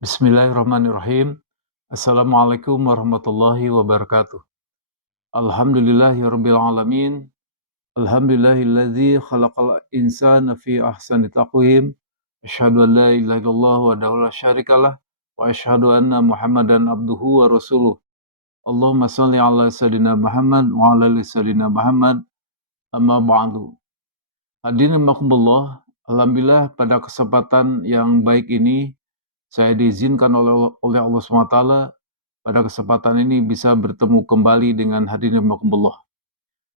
Bismillahirrahmanirrahim. Assalamualaikum warahmatullahi wabarakatuh. Alhamdulillahirabbil alamin. Alhamdulillahilladzi khalaqal insana fi ahsani taqwim. Asyhadu an la ilaha illallah wahdahu la syarikalah wa asyhadu anna Muhammadan abduhu wa rasuluh. Allahumma shalli ala sayidina Muhammad wa ala ali sayidina Muhammad. Amma ba'du. Hadirin rahimakumullah, alhamdulillah pada kesempatan yang baik ini saya diizinkan oleh Allah SWT pada kesempatan ini bisa bertemu kembali dengan hadirin rahimakumullah.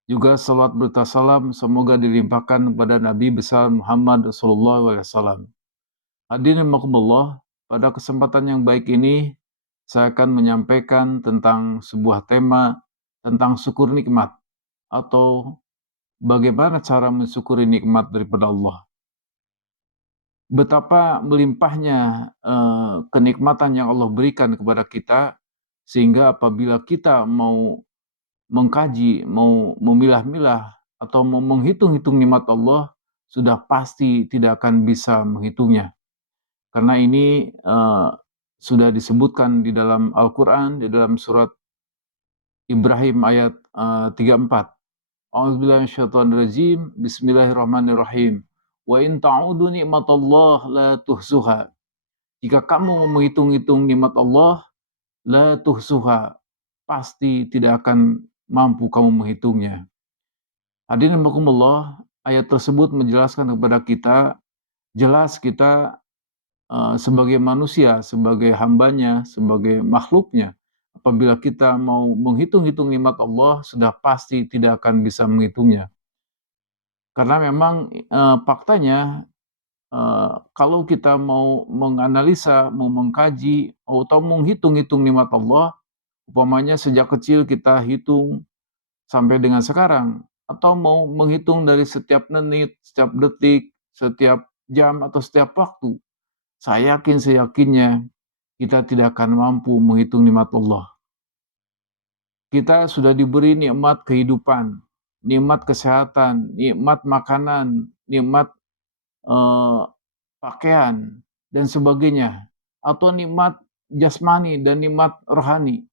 Juga salawat berta salam semoga dilimpahkan kepada Nabi besar Muhammad SAW. Hadirin rahimakumullah, pada kesempatan yang baik ini saya akan menyampaikan tentang sebuah tema tentang syukur nikmat atau bagaimana cara mensyukuri nikmat daripada Allah. Betapa melimpahnya kenikmatan yang Allah berikan kepada kita, sehingga apabila kita mau mengkaji, mau memilah-milah, atau mau menghitung-hitung nikmat Allah, sudah pasti tidak akan bisa menghitungnya. Karena ini sudah disebutkan di dalam Al-Quran, di dalam surat Ibrahim ayat 34. A'udzubillahi minasyaitonirrajim. Bismillahirrahmanirrahim. Wa in ta'udu ni'matallah la tuhsuha. Jika kamu menghitung-hitung nikmat Allah, la tuhsuha, pasti tidak akan mampu kamu menghitungnya. Hadirin rahimakumullah, ayat tersebut menjelaskan kepada kita, jelas kita sebagai manusia, sebagai hambanya, sebagai makhluknya, apabila kita mau menghitung-hitung nikmat Allah, sudah pasti tidak akan bisa menghitungnya. Karena memang faktanya, kalau kita mau menganalisa, mau mengkaji, atau menghitung-hitung nikmat Allah, umpamanya sejak kecil kita hitung sampai dengan sekarang, atau mau menghitung dari setiap menit, setiap detik, setiap jam, atau setiap waktu, saya yakin seyakinnya kita tidak akan mampu menghitung nikmat Allah. Kita sudah diberi nikmat kehidupan, nikmat kesehatan, nikmat makanan, nikmat eh, pakaian, dan sebagainya, atau nikmat jasmani dan nikmat rohani.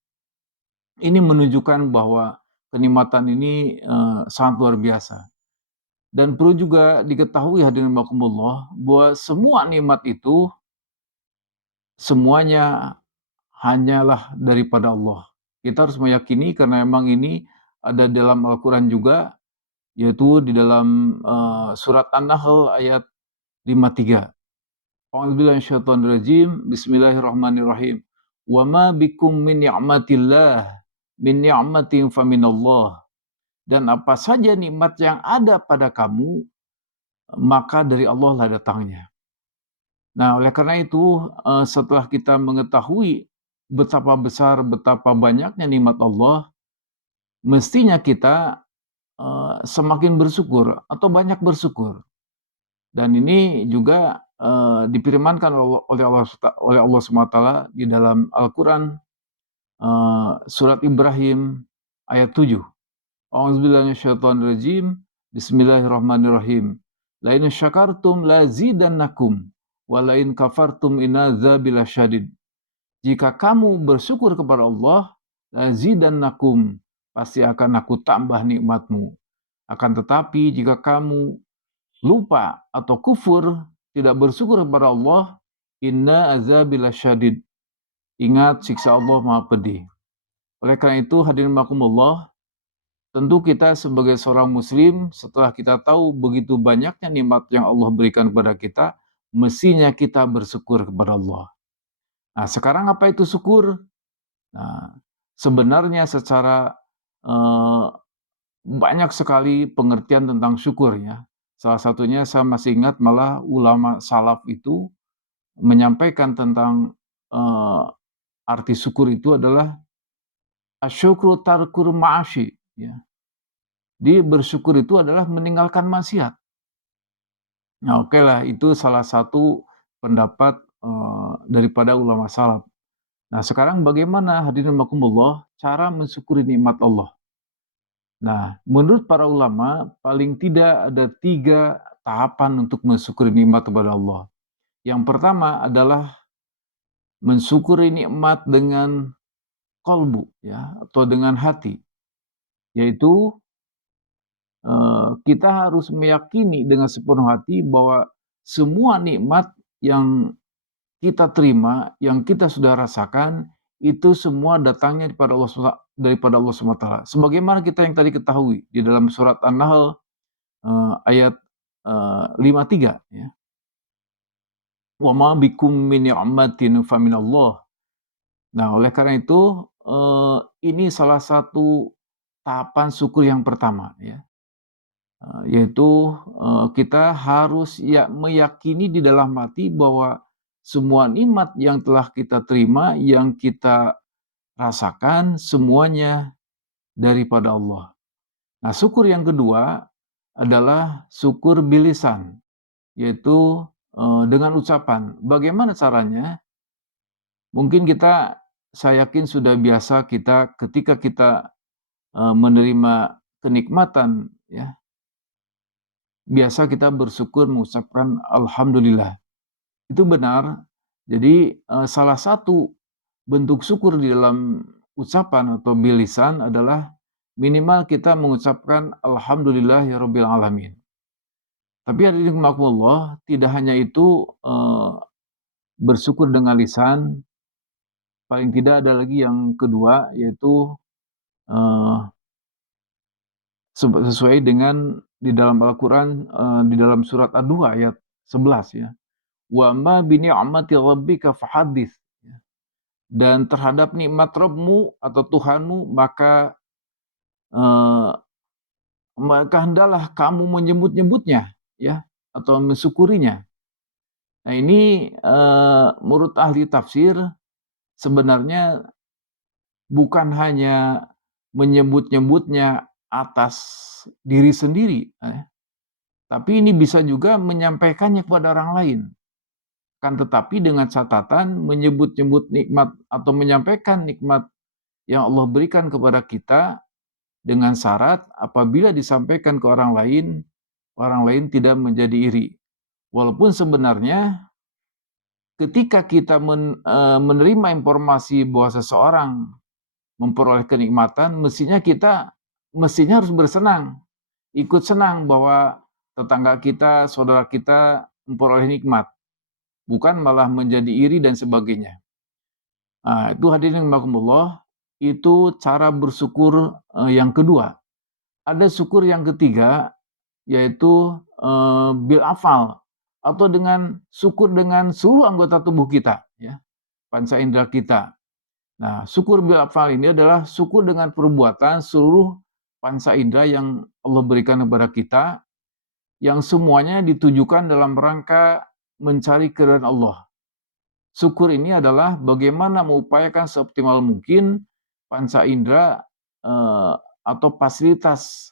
Ini menunjukkan bahwa kenikmatan ini sangat luar biasa. Dan perlu juga diketahui hadirin rahimakumullah bahwa semua nikmat itu semuanya hanyalah daripada Allah. Kita harus meyakini karena memang ini ada dalam Al-Quran juga, yaitu di dalam surat An-Nahl ayat 53. A'udzubillahi Bismillahirrahmanirrahim. Wa ma bikum min ni'matillah min ni'matin faminallah. Dan apa saja nikmat yang ada pada kamu, maka dari Allah lah datangnya. Nah, oleh karena itu, setelah kita mengetahui betapa besar, betapa banyaknya nikmat Allah, mestinya kita semakin bersyukur atau banyak bersyukur. Dan ini juga difirmankan oleh Allah SWT di dalam Al-Quran, surat Ibrahim ayat 7. A'udzubillahi Bismillahirrahmanirrahim. Lain syakartum lazidannakum wa lain kafartum inna adzabi lasyadid. Jika kamu bersyukur kepada Allah, lazidannakum, pasti akan aku tambah nikmatmu. Akan tetapi jika kamu lupa atau kufur, tidak bersyukur kepada Allah, inna azabi lasyadid. Ingat siksa Allah Maha Pedih. Oleh karena itu, hadirin rahimakumullah, tentu kita sebagai seorang muslim, setelah kita tahu begitu banyaknya nikmat yang Allah berikan kepada kita, mestinya kita bersyukur kepada Allah. Nah, sekarang apa itu syukur? Nah, sebenarnya secara banyak sekali pengertian tentang syukur ya. Salah satunya saya masih ingat malah ulama salaf itu menyampaikan tentang arti syukur itu adalah asyukru tarkur ma'asyi, ya. Di bersyukur itu adalah meninggalkan maksiat. Nah, oke lah, itu salah satu pendapat daripada ulama salaf. Nah, sekarang bagaimana hadirin rahimakumullah cara mensyukuri nikmat Allah? Nah, menurut para ulama paling tidak ada 3 tahapan untuk mensyukuri nikmat kepada Allah. Yang pertama adalah mensyukuri nikmat dengan qalbu ya, atau dengan hati, yaitu, kita harus meyakini dengan sepenuh hati bahwa semua nikmat yang kita terima, yang kita sudah rasakan, itu semua datangnya daripada Allah SWT. Sebagaimana kita yang tadi ketahui di dalam surat An-Nahl, ayat, 53 ya, "Wa ma bikum min ni'matin faminallah." Nah, oleh karena itu, ini salah satu tahapan syukur yang pertama ya, yaitu, kita harus meyakini di dalam hati bahwa semua nikmat yang telah kita terima, yang kita rasakan, semuanya daripada Allah. Nah, syukur yang kedua adalah syukur bilisan, yaitu, dengan ucapan. Bagaimana caranya? Mungkin saya yakin sudah biasa kita ketika kita, menerima kenikmatan ya, biasa kita bersyukur mengucapkan alhamdulillah. Itu benar. Jadi, salah satu bentuk syukur di dalam ucapan atau bilisan adalah minimal kita mengucapkan alhamdulillahirabbil alamin. Tapi hadirin rahimakumullah, tidak hanya itu, bersyukur dengan lisan, paling tidak ada lagi yang kedua, yaitu, eee, sesuai dengan di dalam Al-Quran, di dalam surat Ad-Duha ayat 11 ya, "Wa ma bi ni'mati rabbika fahadits." Ya, dan terhadap nikmat Rabbmu atau Tuhanmu eee, maka hendaklah kamu menyebut-nyebutnya ya, atau mensyukurinya. Nah ini, menurut ahli tafsir sebenarnya bukan hanya menyebut-nyebutnya atas diri sendiri, tapi ini bisa juga menyampaikannya kepada orang lain. Kan tetapi dengan catatan menyebut-nyebut nikmat atau menyampaikan nikmat yang Allah berikan kepada kita dengan syarat apabila disampaikan ke orang lain tidak menjadi iri. Walaupun sebenarnya ketika kita menerima informasi bahwa seseorang memperoleh kenikmatan, mestinya harus bersenang, ikut senang bahwa tetangga kita, saudara kita memperoleh nikmat, bukan malah menjadi iri dan sebagainya. Nah, itu hadirin rahimakumullah, itu cara bersyukur, yang kedua. Ada syukur yang ketiga, yaitu, bil afal, atau dengan syukur dengan seluruh anggota tubuh kita ya, panca indera kita. Nah, syukur bil afal ini adalah syukur dengan perbuatan seluruh panca indera yang Allah berikan kepada kita, yang semuanya ditujukan dalam rangka mencari keridhaan Allah. Syukur ini adalah bagaimana mengupayakan seoptimal mungkin panca indera, atau fasilitas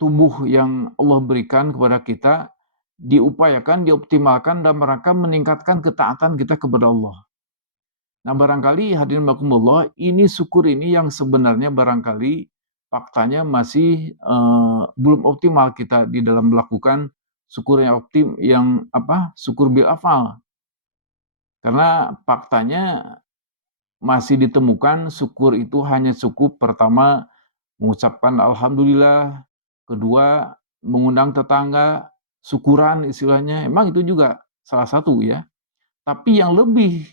tubuh yang Allah berikan kepada kita, diupayakan, dioptimalkan dalam rangka meningkatkan ketaatan kita kepada Allah. Nah, barangkali hadirin rahimakumullah, ini syukur ini yang sebenarnya barangkali faktanya masih, belum optimal kita di dalam melakukan syukur syukur bil afal. Karena faktanya masih ditemukan syukur itu hanya cukup pertama mengucapkan alhamdulillah, kedua mengundang tetangga, syukuran istilahnya, emang itu juga salah satu ya. Tapi yang lebih,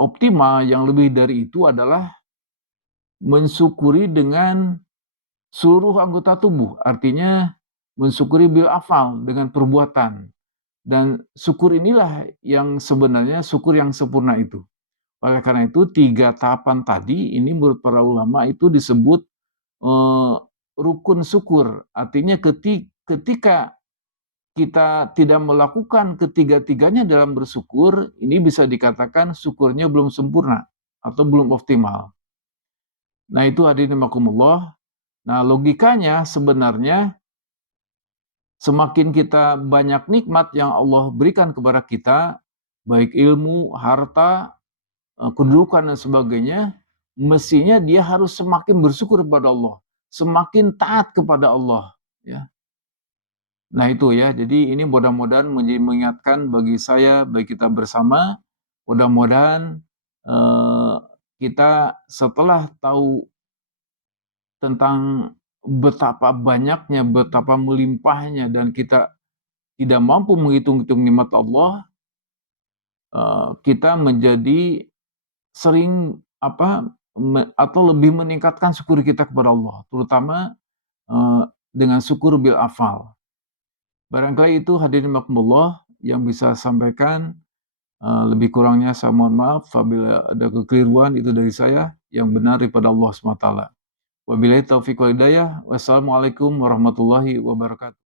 optimal, yang lebih dari itu adalah mensyukuri dengan seluruh anggota tubuh, artinya mensyukuri bil afal, dengan perbuatan. Dan syukur inilah yang sebenarnya syukur yang sempurna itu. Oleh karena itu 3 tahapan tadi ini menurut para ulama itu disebut, eee, rukun syukur. Artinya ketika kita tidak melakukan ketiga-tiganya dalam bersyukur, ini bisa dikatakan syukurnya belum sempurna atau belum optimal. Nah itu hadirin rahimakumullah. Nah logikanya sebenarnya semakin kita banyak nikmat yang Allah berikan kepada kita, baik ilmu, harta, kedudukan dan sebagainya, mestinya dia harus semakin bersyukur kepada Allah, semakin taat kepada Allah, ya. Nah itu ya, jadi ini mudah-mudahan mengingatkan bagi saya, bagi kita bersama, Mudah-mudahan, kita setelah tahu tentang betapa banyaknya, betapa melimpahnya dan kita tidak mampu menghitung-hitung nikmat Allah, kita menjadi sering atau lebih meningkatkan syukur kita kepada Allah, terutama, eee, dengan syukur bil afal. Barangkali itu hadirin rahimakumullah yang bisa sampaikan, lebih kurangnya saya mohon maaf apabila ada kekeliruan, itu dari saya, yang benar daripada Allah SWT. Wabillahi taufiq wal hidayah. Wassalamualaikum warahmatullahi wabarakatuh.